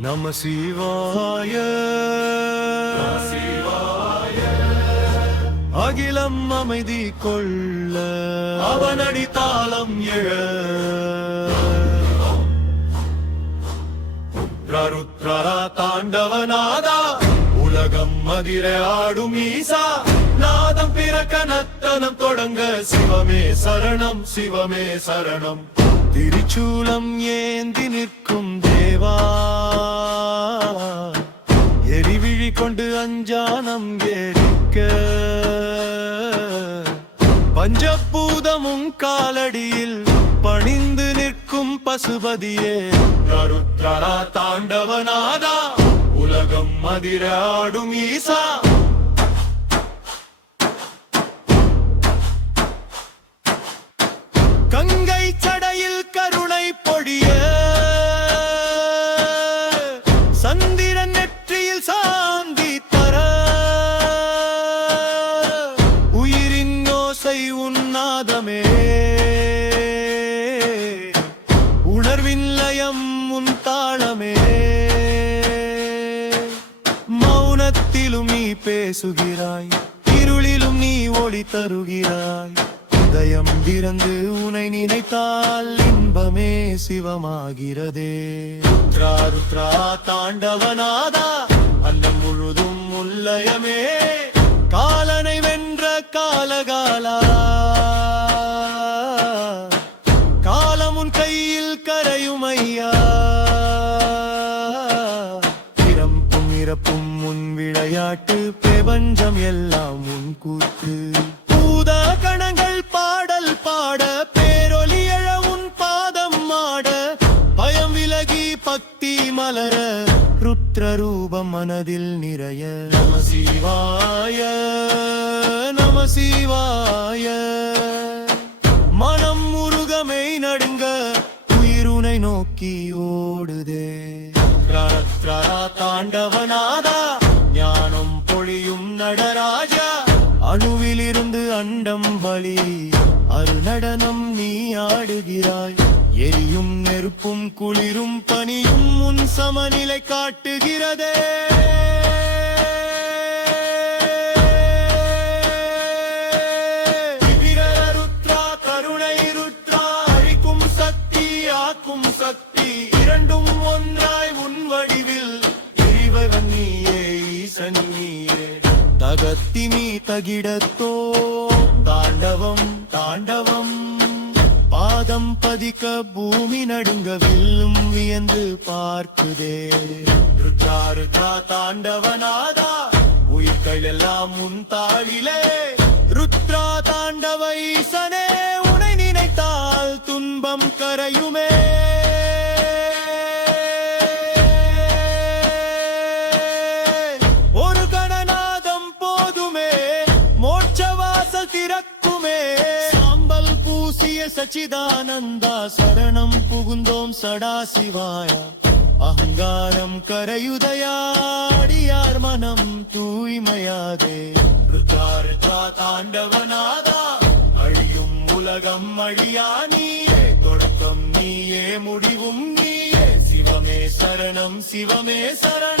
நம சிவாய அகிலம் அமைதி கொள்ள அவனடி தாளம் எழ ருத்ரா தாண்டவநாதா உலகம் மதிர ஆடும் ஈசா நாதம் பிறக்க நத்தனம் தொடங்க சிவமே சரணம் சிவமே சரணம் திரிச்சூலம் ஏந்தி நிற்கும் தேவா எரிவிழி கொண்டு அஞ்சானம் எரிக்க பஞ்சபூதமும் காலடியில் பணிந்து நிற்கும் பசுபதியே ருத்ரா தாண்டவநாதா உலகம் மதிர ஆடும் ஈசா கங்கை சடையில் கருணை பொழிய சந்திரன் நெற்றியில் சாந்தி தர உயிரின் ஓசை உன்னாதமே உணர்வின் லயம் உன் தாளமே மௌனத்திலும் நீ பேசுகிறாய் இருளிலும் நீ ஒளி தருகிறாய் இதயம் திறந்து உனை நினைத்தால் இன்பமே சிவமாகிறதே ருத்ரா ருத்ரா தாண்டவநாதா அன்னம் முழுதும் முல்லயமே காலனை வென்ற காலகாலா காலமுன் கையில் கரையும் ஐயா பிறப்பும் இறப்பும் முன் விளையாட்டு பிரபஞ்சம் எல்லாம் முன் கூத்து பூதா கணங்கள் பாடல் பாட பேரொலி எழ உன் பாதம் ஆட பயம் விலகி பக்தி மலர ருத்ர ரூபம் மனதில் நிறைய நம சிவாய நம சிவாய மனம் முருகமை நடுங்க உயிருனை நோக்கி ஓடுதே ருத்ரா தாண்டவநாதா ஞானம் பொழியும் நடராஜா அணுவிலிருந்து அண்டம் பலி அருநடனம் நீ ஆடுகிறாய் எரியும் நெருப்பும் குளிரும் பனியும் உன் சமநிலை காட்டுகிறதே ருத்ரா கருணை ருத்ரா அழிக்கும் சக்தி ஆக்கும் சக்தி இரண்டும் ஒன்றாய் உன் வடிவில் இறைவன் நீயே ஈசன் நீயே தகத்திமி தகிடத்தோ தாண்டவம் தாண்டவம் பாதம் பதிக்க பூமி நடுங்க வில்லும் வியந்து பார்க்குதே ருத்ரா ருத்ரா தாண்டவநாதா உயிர்கள் எல்லாம் உன் தாளிலே ருத்ரா தாண்டவ ஈசனே உனை நினைத்தால் துன்பம் கரையுமே சச்சிதானந்தா சரணம் புகுந்தோம் சடா சிவாய அகங்காரம் கரையுதயா அடியார் மனம் தூய்மையாதே ருத்ரா ருத்ரா தாண்டவநாதா அழியும் உலகம் அழியா நீயே தொடக்கம் நீயே முடிவும் நீயே சிவமே சரணம் சிவமே சரணம்